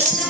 Waheguru ji